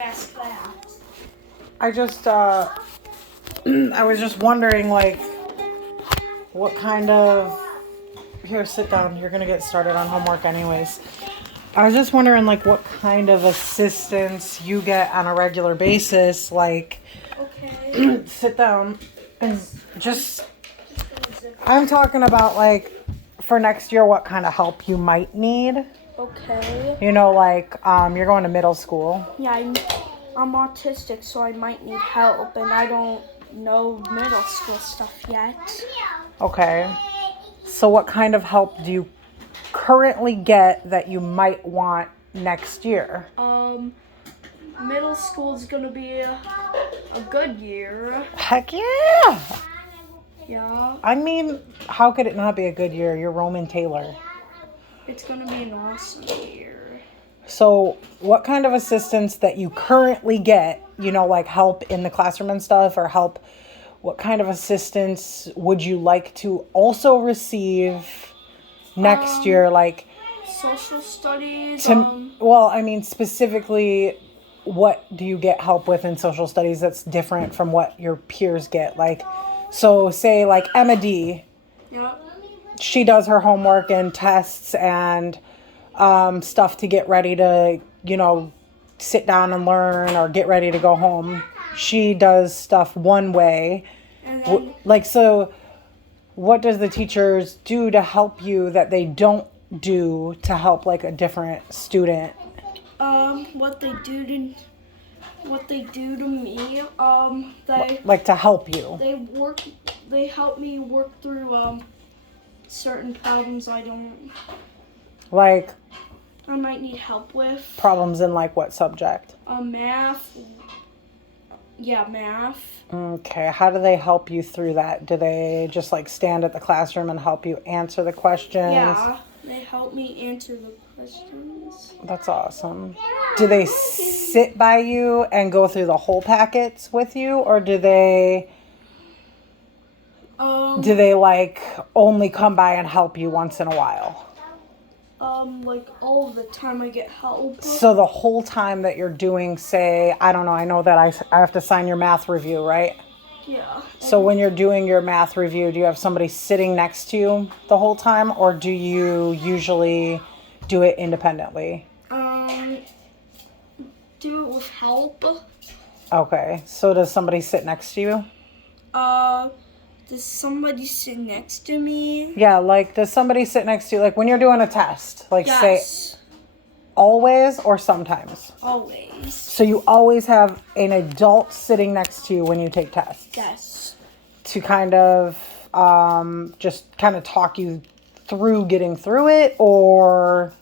Ask that. I just, I was just wondering, like, what kind of. Here, sit down. You're gonna get started on homework, anyways. I was just wondering, like, what kind of assistance you get on a regular basis. Like, Okay. sit down and just. I'm talking about, like, for next year, what kind of help you might need. Okay. You know, like, you're going to middle school. Yeah, I'm autistic, so I might need help, and I don't know middle school stuff yet. Okay. So, what kind of help do you currently get that you might want next year? Middle school is gonna be a good year. Heck yeah! Yeah, I mean, how could it not be a good year? You're Roman Taylor. it's gonna be an awesome year. So, what kind of assistance that you currently get, you know, like help in the classroom and stuff, or help, what kind of assistance would you like to also receive next year? Like, Social studies. well, I mean, specifically, what do you get help with in social studies that's different from what your peers get? Like, so say like Emma D, Yeah. she does her homework and tests and stuff to get ready to, you know, sit down and learn or get ready to go home. She does stuff one way. And then, Like, so what does the teachers do to help you that they don't do to help like a different student? what they do to me, they Like to help you. they help me work through certain problems Like I might need help with. problems in like what subject? Math. Yeah, math. Okay, how do they help you through that? Do they just like stand at the classroom and help you answer the questions? Yeah, they help me answer the questions. That's awesome. Do they sit by you and go through the whole packets with you, or do they like only come by and help you once in a while? Like all of the time I get help. So the whole time that you're doing, say, I don't know, I know that I have to sign your math review, right? Yeah. So when you're doing your math review, do you have somebody sitting next to you the whole time, or do you usually do it independently? Do it with help. Okay, so does somebody sit next to you? Does somebody sit next to me? Yeah, like does somebody sit next to you, like when you're doing a test, like Yes. say always or sometimes? Always. So you always have an adult sitting next to you when you take tests? Yes. To kind of just kind of talk you through getting through it, or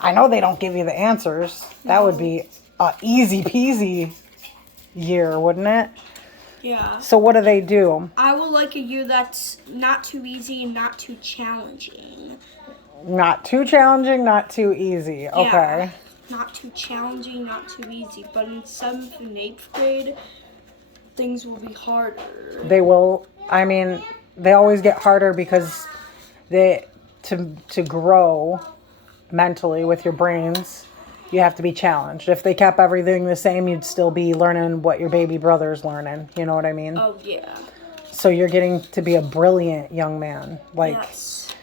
I know they don't give you the answers. That would be a easy peasy year, wouldn't it? Yeah. So what do they do? I would like a year that's not too easy and not too challenging. Not too challenging, not too easy. Okay. Yeah. Not too challenging, not too easy. But in 7th and 8th grade, things will be harder. They will, I mean, they always get harder because to grow mentally with your brains, you have to be challenged. If they kept everything the same, you'd still be learning what your baby brother's learning. You know what I mean? Oh, yeah. So you're getting to be a brilliant young man. Like, Yes.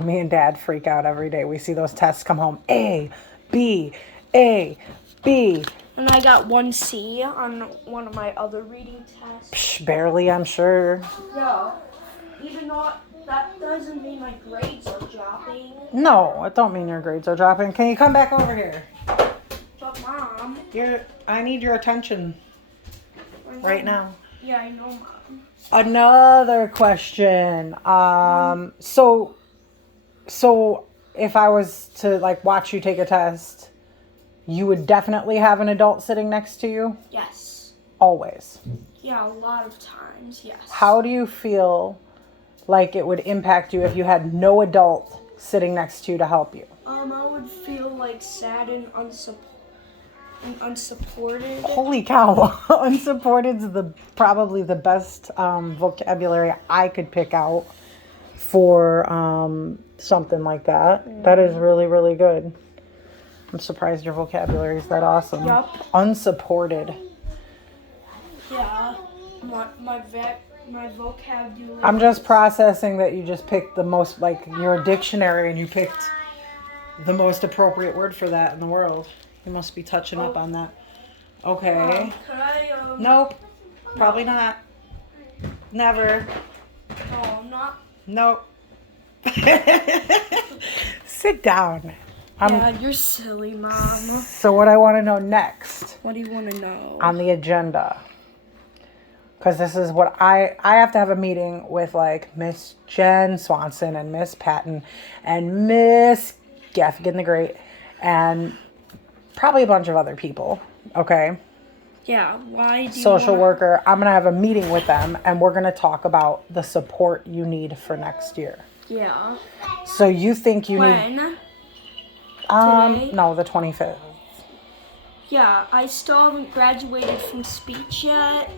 me and Dad freak out every day. We see those tests come home. A, B, A, B. And I got 1 C on one of my other reading tests. Psh, barely, I'm sure. No. Even though that doesn't mean my grades are dropping. No, it don't mean your grades are dropping. Can you come back over here? But Mom. I need your attention right now. Yeah, I know, Mom. Another question. So if I was to like watch you take a test, you would definitely have an adult sitting next to you? Yes. Always. Yeah, a lot of times, yes. How do you feel like it would impact you if you had no adult sitting next to you to help you? I would feel like sad and unsupported. Holy cow. Unsupported is probably the best vocabulary I could pick out for something like that. That is really, really good. I'm surprised your vocabulary is that awesome. Yup. Unsupported. Yeah. My vocabulary. I'm just processing that you just picked the most, like, your dictionary, and you picked the most appropriate word for that in the world. You must be touching up on that. Okay. Could I, Nope. Probably not. Never. No, I'm not. Nope. Sit down. Yeah, you're silly, Mom. So what I want to know next What do you want to know? on the agenda, because this is what I have to have a meeting with, like, Miss Jen Swanson and Miss Patton and Miss Gaffigan the Great and probably a bunch of other people. Okay. Yeah, why do you Social wanna... worker. I'm going to have a meeting with them, and we're going to talk about the support you need for next year. Yeah. So you think you When? need... Today? No, the 25th. Yeah, I still haven't graduated from speech yet,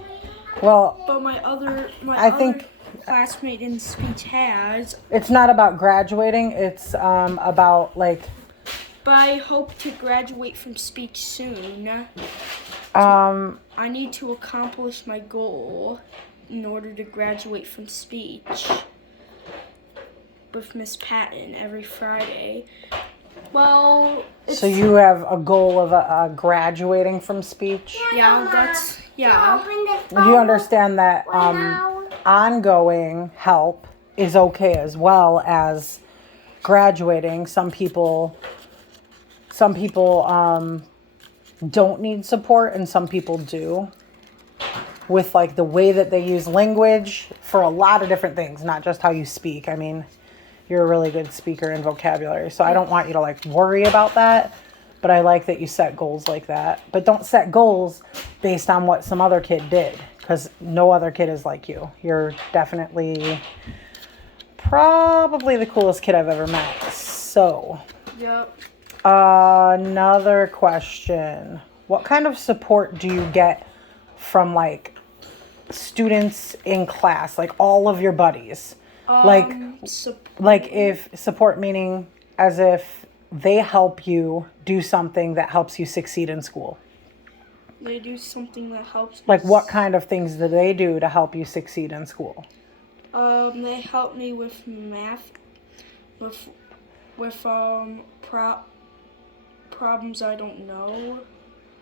Well, but my other I think classmate in speech has. it's not about graduating. It's about, like... But I hope to graduate from speech soon. I need to accomplish my goal in order to graduate from speech with Miss Patton every Friday. Well, So you have a goal of graduating from speech? yeah, that's yeah. Do you understand that ongoing help is okay as well as graduating? Some people don't need support, and some people do, with, like, the way that they use language for a lot of different things, not just how you speak. I mean, you're a really good speaker in vocabulary, so I don't want you to, like, worry about that, but I like that you set goals like that. But don't set goals based on what some other kid did, because no other kid is like you. You're definitely probably the coolest kid I've ever met. So, Yep. another question. What kind of support do you get from, like, students in class, like all of your buddies? Like if support meaning as if they help you do something that helps you succeed in school. They do something that helps. Like, what kind of things do they do to help you succeed in school? They help me with math, with problems I don't know.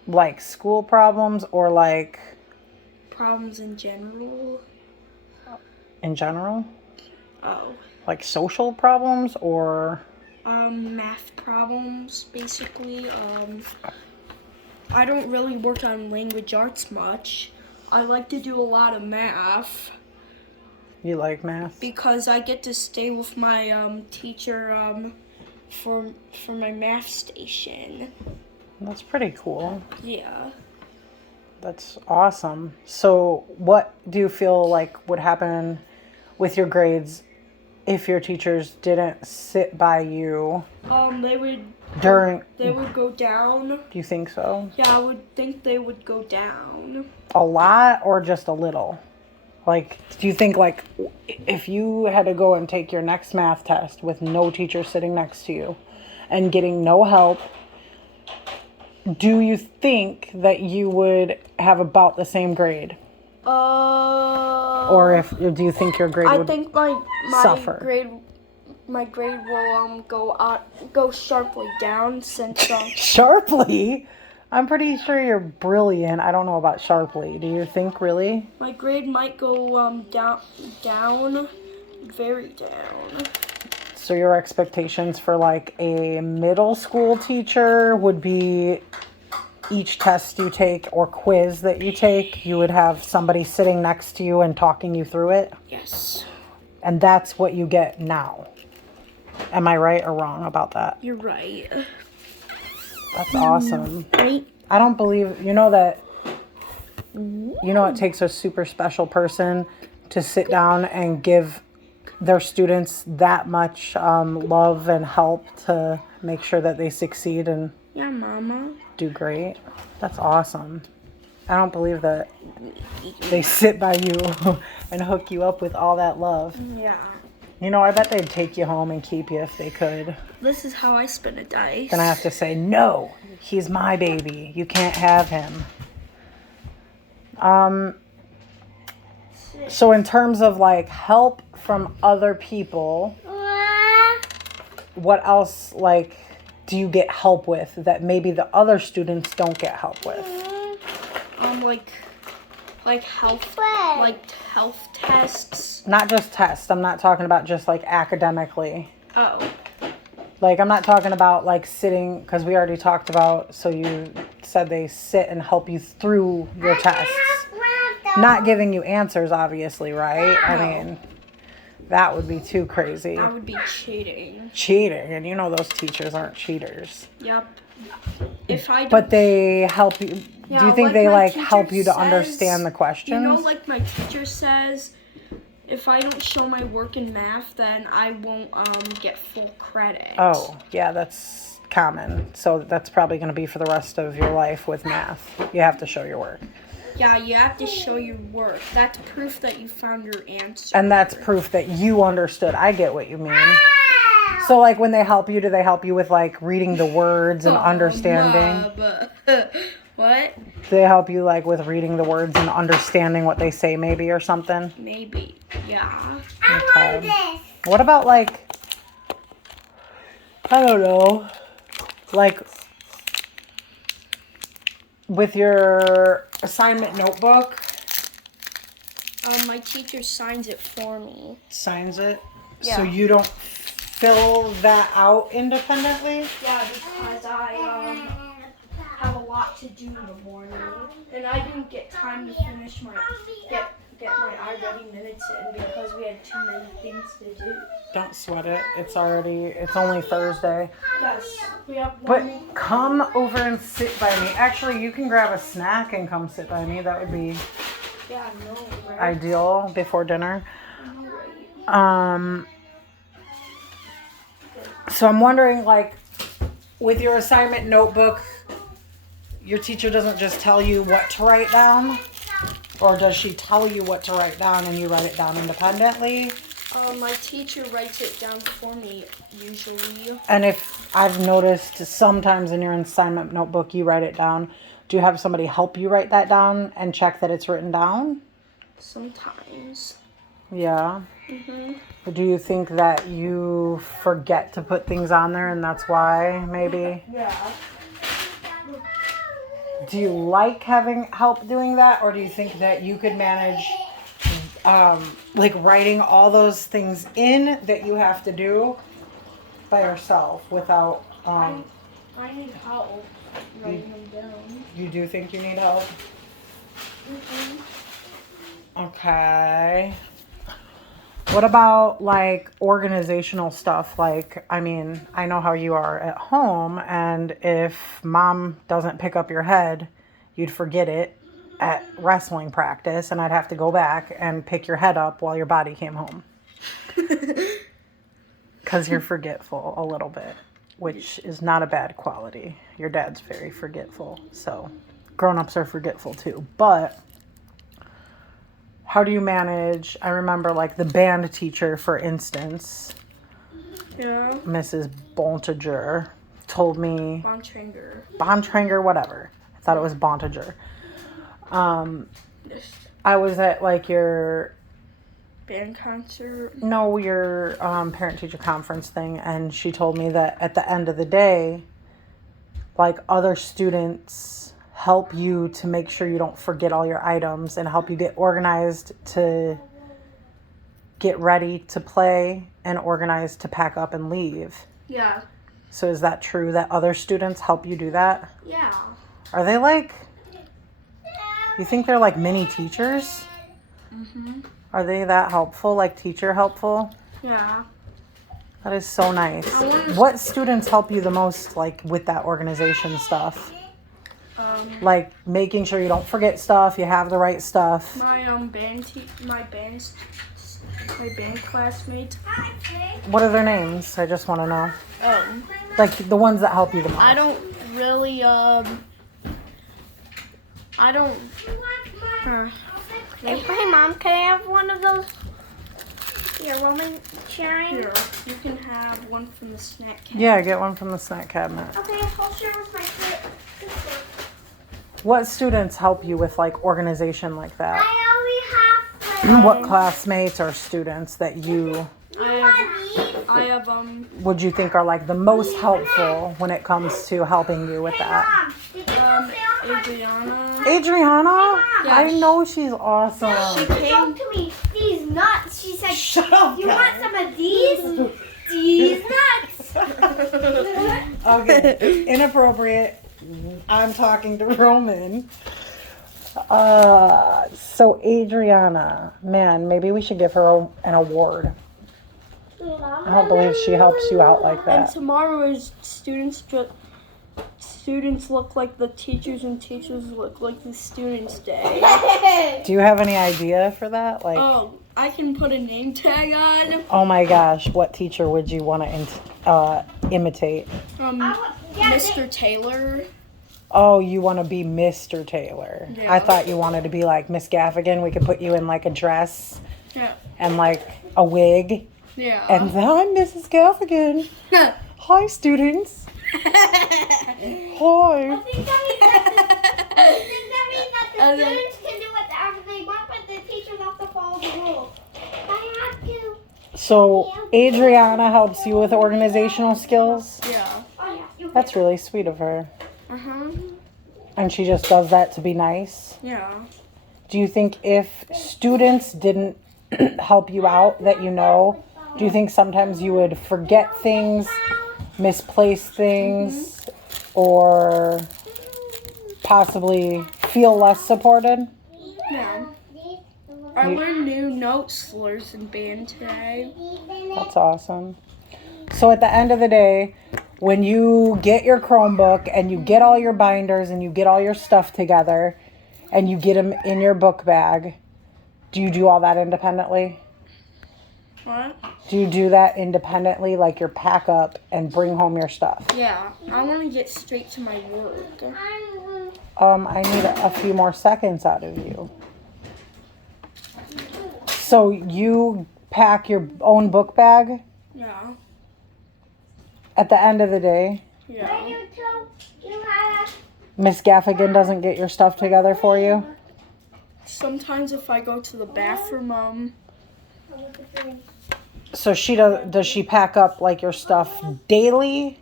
Like school problems, or like Problems in general. in general? Oh. Like social problems, or Math problems, basically. I don't really work on language arts much. I like to do a lot of math you like math? because I get to stay with my teacher for my math station. That's pretty cool. Yeah. That's awesome. So what do you feel like would happen with your grades if your teachers didn't sit by you They would during... They would go down. Do you think so? Yeah, I would think they would go down. A lot or just a little? Like, do you think, like, if you had to go and take your next math test with no teacher sitting next to you and getting no help, do you think that you would have about the same grade? Or do you think your grade I would think my suffer? My grade will go sharply down since Sharply? I'm pretty sure you're brilliant. I don't know about sharply. Do you think really? my grade might go down, very down. So your expectations for, like, a middle school teacher would be each test you take or quiz that you take, you would have somebody sitting next to you and talking you through it? Yes. And that's what you get now. Am I right or wrong about that? You're right. That's awesome. Right? I don't believe, you know that, it takes a super special person to sit down and give their students that much love and help to make sure that they succeed and Yeah, Mama. do great. That's awesome. I don't believe that they sit by you and hook you up with all that love. Yeah. You know, I bet they'd take you home and keep you if they could. This is how I spin a dice. Then I have to say, no, he's my baby. You can't have him. So in terms of like help from other people, what else like do you get help with that maybe the other students don't get help with? Like health tests. Not just tests. I'm not talking about just like academically. Oh. Like I'm not talking about like sitting, because we already talked about, so you said they sit and help you through your tests. Not giving you answers, obviously, right? I mean, that would be too crazy. That would be cheating. Cheating, and you know those teachers aren't cheaters. Yep. But they help you. Yeah, do you think like they my like teacher help you to says, understand the questions? You know, like my teacher says, if I don't show my work in math, then I won't get full credit. Oh, yeah, that's common. So that's probably going to be for the rest of your life with math. You have to show your work. Yeah, you have to show your work. That's proof that you found your answer. And that's proof that you understood. I get what you mean. So, like, when they help you, do they help you with, like, reading the words and understanding? What? Do they help you, like, with reading the words and understanding what they say, maybe, or something? Maybe, yeah. Okay. What about, like, I don't know, like, with your assignment notebook? My teacher signs it for me. Signs it? Yeah. So you don't fill that out independently? Yeah, because I have a lot to do in the morning, and I didn't get time to finish my get my iReady minutes in because we had too many things to do. Don't sweat it. It's only Thursday. Yes, we have But one. come over and sit by me. Actually, you can grab a snack and come sit by me. That would be Yeah, no, right? ideal before dinner. No, right? So I'm wondering, like, with your assignment notebook, your teacher doesn't just tell you what to write down? Or does she tell you what to write down and you write it down independently? My teacher writes it down for me, usually. And if I've noticed sometimes in your assignment notebook you write it down, do you have somebody help you write that down and check that it's written down? Sometimes. Yeah. Mm-hmm. But do you think that you forget to put things on there and that's why, maybe? Yeah. Do you like having help doing that, or do you think that you could manage like writing all those things in that you have to do by yourself without I need help writing them down. You do think you need help? Mm-hmm. Okay. What about like organizational stuff? Like, I mean, I know how you are at home, and if mom doesn't pick up your head, you'd forget it at wrestling practice, and I'd have to go back and pick your head up while your body came home. Because you're forgetful a little bit, which is not a bad quality. Your dad's very forgetful, so grown-ups are forgetful too. But how do you manage? I remember like the band teacher, for instance, Yeah. Mrs. Bontager, told me, Bontranger, whatever. I thought it was Bontager. Yes. I was at like your Band concert. your parent-teacher conference thing, and she told me that at the end of the day, like other students help you to make sure you don't forget all your items and help you get organized to get ready to play and organized to pack up and leave. Yeah. So is that true that other students help you do that? Yeah. Are they like, you think they're like mini teachers? Mm-hmm. Are they that helpful, like teacher helpful? Yeah. That is so nice. What students help you the most, like with that organization stuff? Like making sure you don't forget stuff, you have the right stuff. My band classmates. What are their names? I just want to know. Oh. Like the ones that help you the most. I don't really Hey, Mom, can I have one of those? Here, Roman sharing. Here, you can have one from the snack cabinet. Yeah, get one from the snack cabinet. Okay, I'll share with my sister. What students help you with like organization like that? I only have What classmates or students that you I have would you think are like the most helpful when it comes to helping you with that? Adriana. Adriana? Yeah. I know she's awesome. She came to me. These nuts. She said, Shut up, "You guys. want some of these? These nuts." Okay, inappropriate. I'm talking to Roman. So Adriana, man, maybe we should give her an award. I don't believe she helps you out like And that. tomorrow is students look like the teachers and teachers look like the students day. Do you have any idea for that? Like, Oh, I can put a name tag on. oh my gosh, what teacher would you want to imitate? Mr. Taylor. Oh, you want to be Mr. Taylor. Yeah. I thought you wanted to be like Miss Gaffigan. We could put you in like a dress Yeah. and like a wig. Yeah. And I'm Mrs. Gaffigan. Hi, students. Hi. I think that means that the students can do whatever they want, but the teachers have to follow the rules. I have to. So Adriana helps you with organizational skills. Yeah. Oh yeah. That's really sweet of her. Uh-huh. And she just does that to be nice. Yeah. Do you think if students didn't help you out that you know, do you think sometimes you would forget things, misplace things, or possibly feel less supported? Yeah. I learned new note slurs in band today. That's awesome. So at the end of the day, when you get your Chromebook and you get all your binders and you get all your stuff together and you get them in your book bag, do you do all that independently? What? Do you do that independently, like your pack up and bring home your stuff? Yeah. I want to get straight to my work. I need a few more seconds out of you. So you pack your own book bag Yeah. at the end of the day? Yeah. Miss Gaffigan doesn't get your stuff together for you? Sometimes if I go to the bathroom, So does she pack up like your stuff daily?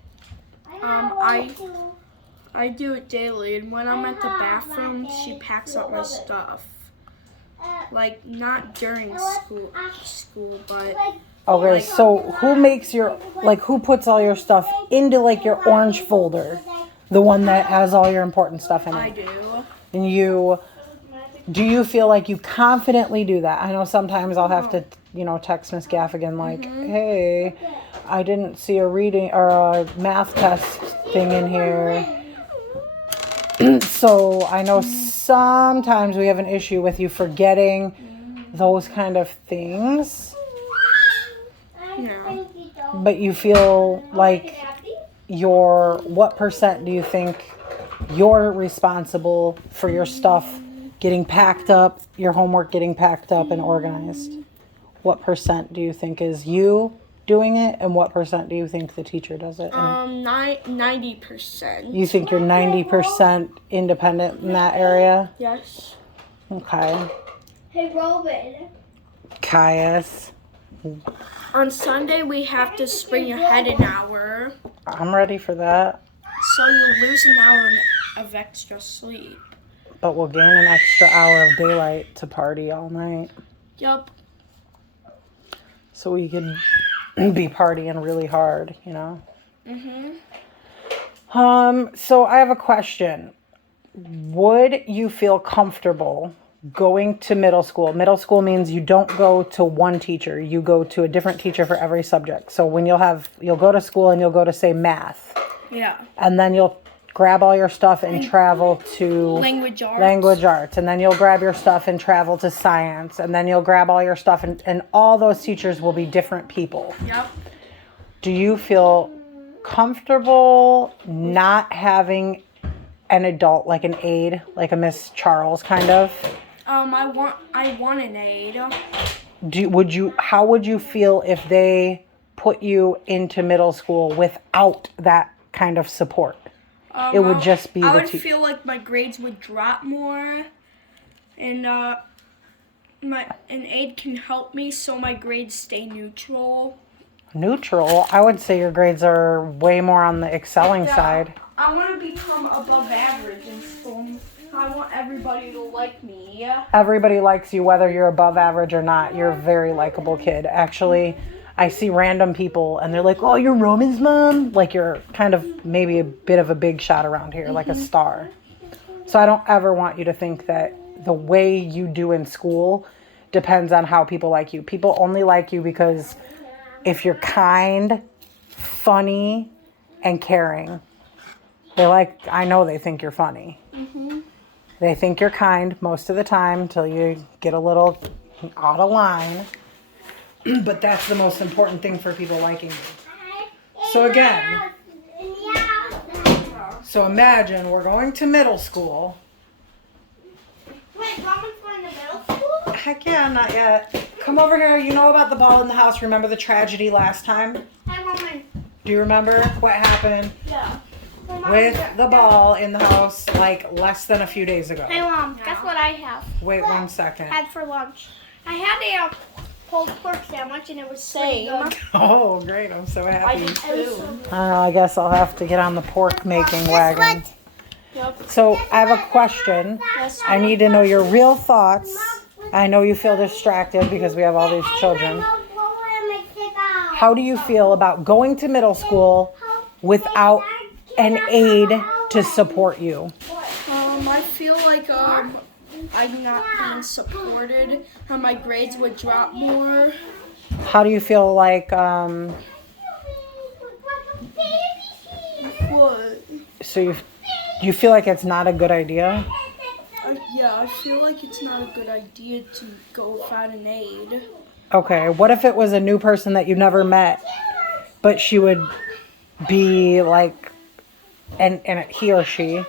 I do it daily, and when I'm at the bathroom, she packs up my stuff. Like, not during school, but Okay, so who puts all your stuff into like your orange folder? The one that has all your important stuff in I it. do. And do you feel like you confidently do that? I know sometimes I'll have to, text Miss Gaffigan like, hey, I didn't see a reading or a math test thing in here. So I know sometimes we have an issue with you forgetting those kind of things, Yeah. but you feel like what percent do you think you're responsible for your stuff getting packed up, your homework getting packed up and organized? What percent do you think is you doing it, and what percent do you think the teacher does it? And 90%. you think you're 90% independent in that area? Yes. Okay. Hey, Robin. Caius, On Sunday, we have to spring ahead an hour, I'm ready for that, so you lose an hour of extra sleep. but we'll gain an extra hour of daylight to party all night. Yup. So we could be partying really hard, So I have a question. Would you feel comfortable going to middle school? Middle school means you don't go to one teacher. You go to a different teacher for every subject. So when you'll go to school and you'll go to, say, math. Yeah. And then you'll grab all your stuff and travel to Language arts. and then you'll grab your stuff and travel to science, and then you'll grab all your stuff, and all those teachers will be different people. Yep. Do you feel comfortable not having an adult, like an aide, like a Miss Charles kind of? I want an aide. how would you feel if they put you into middle school without that kind of support? It would just be I the would feel like my grades would drop more, and an aide can help me so my grades stay neutral. Neutral. I would say your grades are way more on the excelling Yeah. side. I want to become above average in school. I want everybody to like me. Everybody likes you whether you're above average or not. You're a very likable kid. Actually, I see random people and they're like, "Oh, you're Roman's mom?" Like you're kind of maybe a bit of a big shot around here, like a star. So I don't ever want you to think that the way you do in school depends on how people like you. People only like you because if you're kind, funny, and caring. I know they think you're funny. They think you're kind most of the time until you get a little out of line. But that's the most important thing for people liking you. So again, imagine we're going to middle school. Wait, Mama's going to middle school? Heck yeah, not yet. Come over here. You know about the ball in the house. Remember the tragedy last time? Hi, Mama. Do you remember what happened Yeah. with the ball in the house like less than a few days ago? Hey, Mom, guess what I have? Wait 1 second. Had for lunch. I had a pulled pork sandwich and it was pretty good. Oh, great. I'm so happy. It was so good. I guess I'll have to get on the pork making wagon. So I have a question. I need to know your real thoughts. I know you feel distracted because we have all these children. How do you feel about going to middle school without an aide to support you? I feel like I'm not being supported. How my grades would drop more. How do you feel like What? so you feel like it's not a good idea? Yeah, I feel like it's not a good idea to go without an aide. Okay, what if it was a new person that you never met, but she would be like, and he or she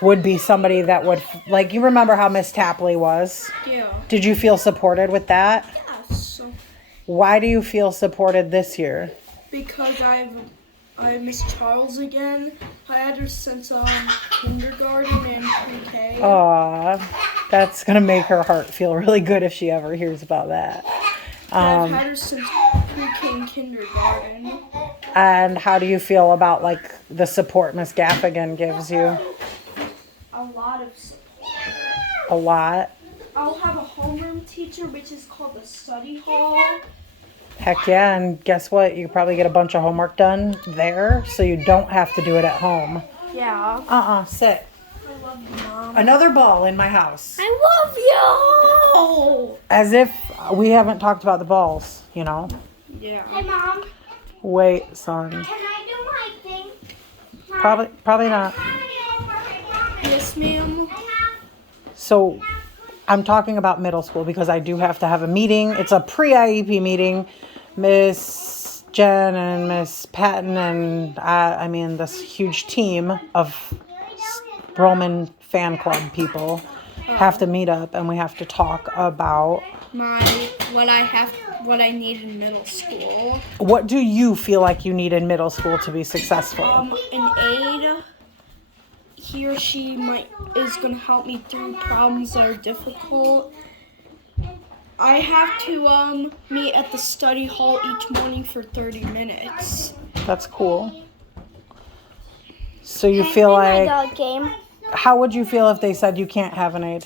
would be somebody that would, like, you remember how Miss Tapley was? Yeah. Did you feel supported with that? Yes. Why do you feel supported this year? Because I Miss Charles again. I had her since kindergarten and pre-K. Aw, that's gonna make her heart feel really good if she ever hears about that. I've had her since pre-K and kindergarten. And how do you feel about like the support Miss Gaffigan gives you? A lot of support. A lot. I'll have a homeroom teacher, which is called the study hall. Heck yeah, and guess what? You probably get a bunch of homework done there, so you don't have to do it at home. Yeah. Sit. I love you, Mom. Another ball in my house. I love you! As if we haven't talked about the balls, you know? Yeah. Hey, Mom, Wait, son. can I do my thing? Probably not. Yes, ma'am. So I'm talking about middle school because I do have to have a meeting. It's a pre-IEP meeting. Miss Jen and Miss Patton and I mean this huge team of Roman fan club people have to meet up and we have to talk about What I need in middle school. what do you feel like you need in middle school to be successful? An aide. He or she is gonna help me through problems that are difficult. I have to meet at the study hall each morning for 30 minutes. That's cool. So you feel like, game? how would you feel if they said you can't have an aide?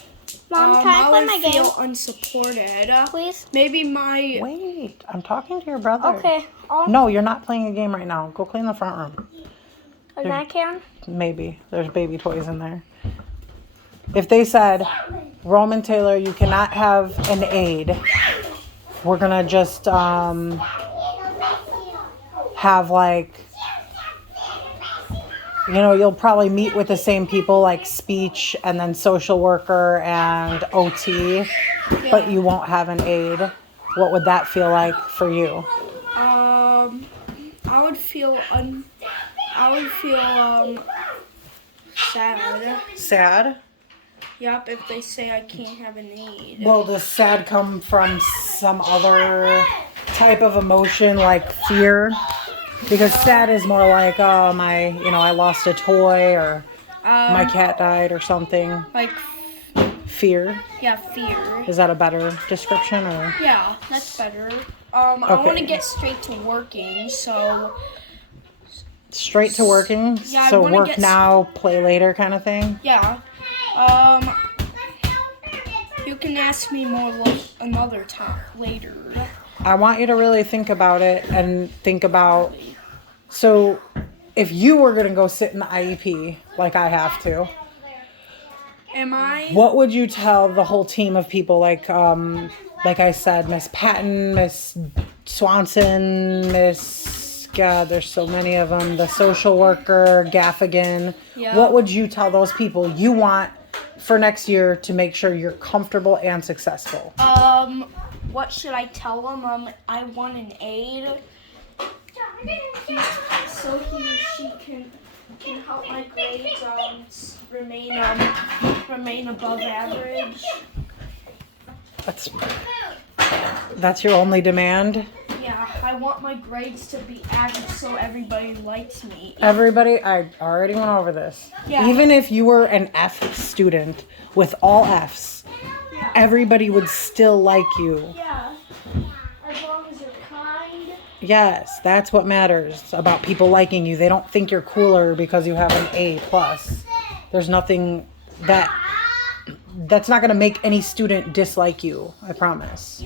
Mom, can I play would my game, feel unsupported. please? Maybe my Wait, I'm talking to your brother. Okay. No, you're not playing a game right now. Go clean the front room. And I can? Maybe. There's baby toys in there. If they said, Roman Taylor, you cannot have an aide, we're going to just have like, you know, you'll probably meet with the same people like speech and then social worker and OT, but you won't have an aide. What would that feel like for you? I would feel sad. Sad? Yep, if they say I can't have an aid. Well, does sad come from some other type of emotion like fear? Because sad is more like, oh, I lost a toy or my cat died or something. Like, Fear. yeah, fear. Is that a better description or? Yeah, that's better. I want to get straight to working, so Straight to working? Yeah, I so wanna work get- now, play later kind of thing? yeah. You can ask me more another time later. I want you to really think about it and think about, so if you were going to go sit in the IEP like I have to, Am I? what would you tell the whole team of people like I said, Miss Patton, Miss Swanson, God, there's so many of them, the social worker, Gaffigan. Yeah. What would you tell those people you want for next year to make sure you're comfortable and successful? What should I tell them? I want an aide, so he or she can help my grades remain above average. That's your only demand? Yeah, I want my grades to be average so everybody likes me. Everybody, I already went over this. Yeah. Even if you were an F student with all Fs, Yeah. everybody would still like you. Yeah. As long as you're kind. Yes, that's what matters about people liking you. They don't think you're cooler because you have an A+. There's nothing that's not going to make any student dislike you, I promise.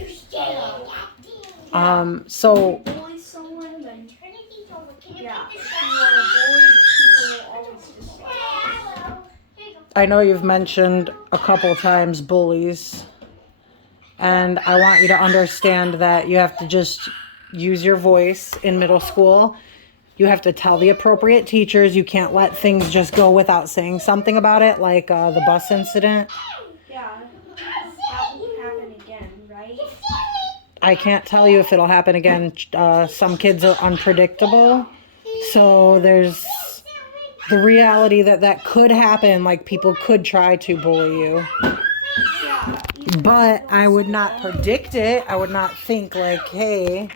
So Bully someone, then yeah. If you are bullied, people will always dislike you. I know you've mentioned a couple times bullies, and I want you to understand that you have to just use your voice in middle school. You have to tell the appropriate teachers. You can't let things just go without saying something about it, like the bus incident. Yeah. That won't happen again, right? I can't tell you if it'll happen again. Some kids are unpredictable, so there's the reality that could happen. Like, people could try to bully you. Yeah. But I would not predict it. I would not think like, hey,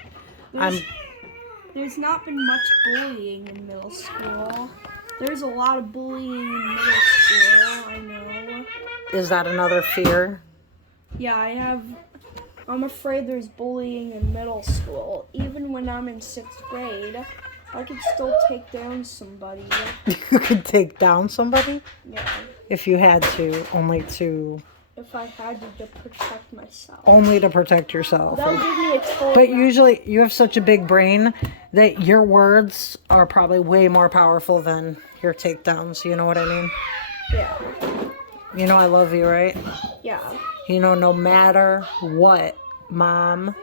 There's not been much bullying in middle school. There's a lot of bullying in middle school, I know. Is that another fear? Yeah, I'm afraid there's bullying in middle school. Even when I'm in 6th grade, I could still take down somebody. You could take down somebody Yeah. if you had to, only to protect myself. protect yourself. That would give me a total. But usually you have such a big brain that your words are probably way more powerful than your takedowns. You know what I mean? Yeah. You know I love you, right? Yeah. You know, no matter what, Mom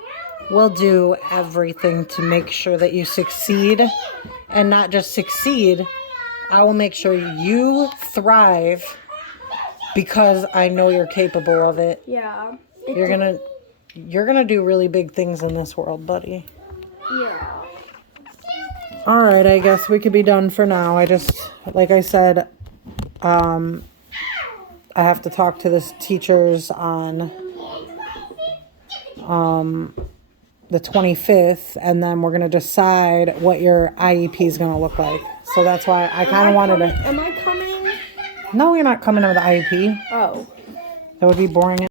will do everything to make sure that you succeed. And not just succeed, I will make sure you thrive because I know you're capable of it. Yeah. You're gonna do really big things in this world, buddy. Yeah. All right, I guess we could be done for now. Like I said, I have to talk to the teachers on the 25th, and then we're gonna decide what your IEP is gonna look like. So that's why I kind of wanted to. Am I coming? No, you're not coming to the IEP. Oh. That would be boring.